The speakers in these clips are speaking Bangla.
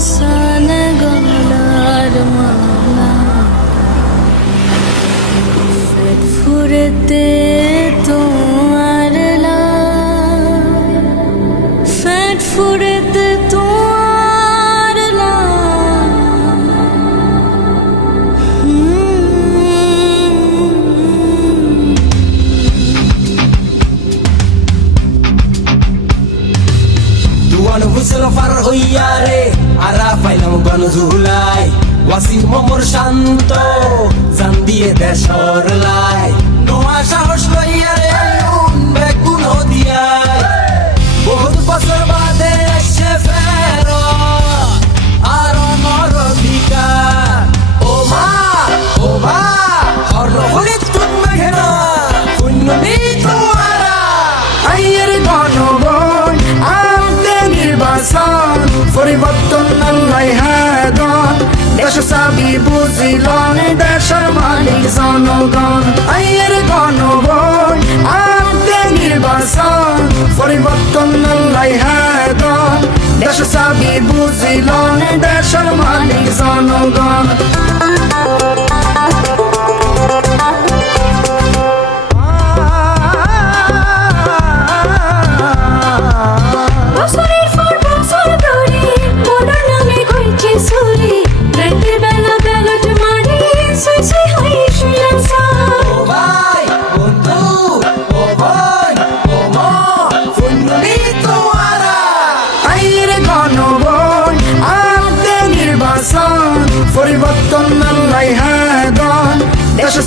sana gönderme দুয়ান হুসেন ফার হইয়া রে, আরা পাইলাম গণ ঝুলাই। ওয়াসিম মোর শান্ত, জান দিয়ে দেশর লাই পরিবর্তন নাই হাদন দেশ সাবি বুঝিলন দেশের মালিক জনগণ। আইয়ের গণগণ আনতে নির্বাচন। পরিবর্তন নাই হাদন দেশ সাবি বুঝিলন দেশের মালিক জনগণ।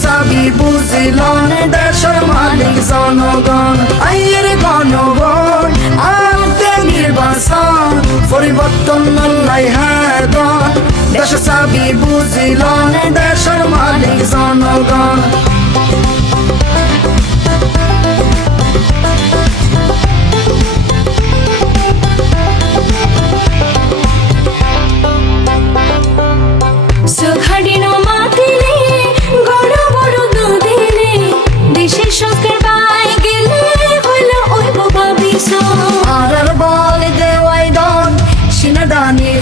সাবি বুঝিলন দেশের মালিক জনগণ। আইয়ের গণগণ, আনতে নির্বাচন, পরিবর্তন নাই হ্যাঁ দেশ সাবি বুঝিলন দেশের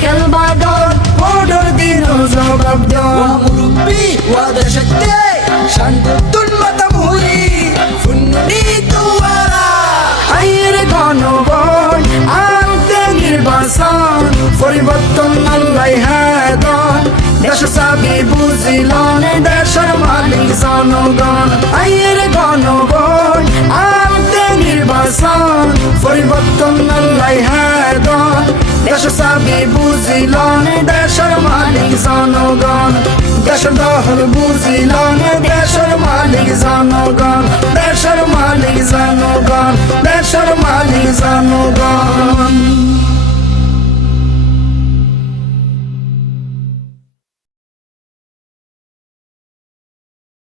খেলবা দন অর্ডার দিন জবাব ও মুরব্বি ও দেশতে শান্ততুল মাতাম হুই ফুন্নুনি তোমারা আইয়ের গণগণ আনতে নির্বাচন পরিবর্তন আল্লাহ হাদন দেশ সাবি বুঝিলন দেশের মালিক জনগণ। আইয়ের গণগণ আনতে নির্বাচন পরিবর্তন আল্লাহ হাদন সাবি বুঝিল দেশের মালিক।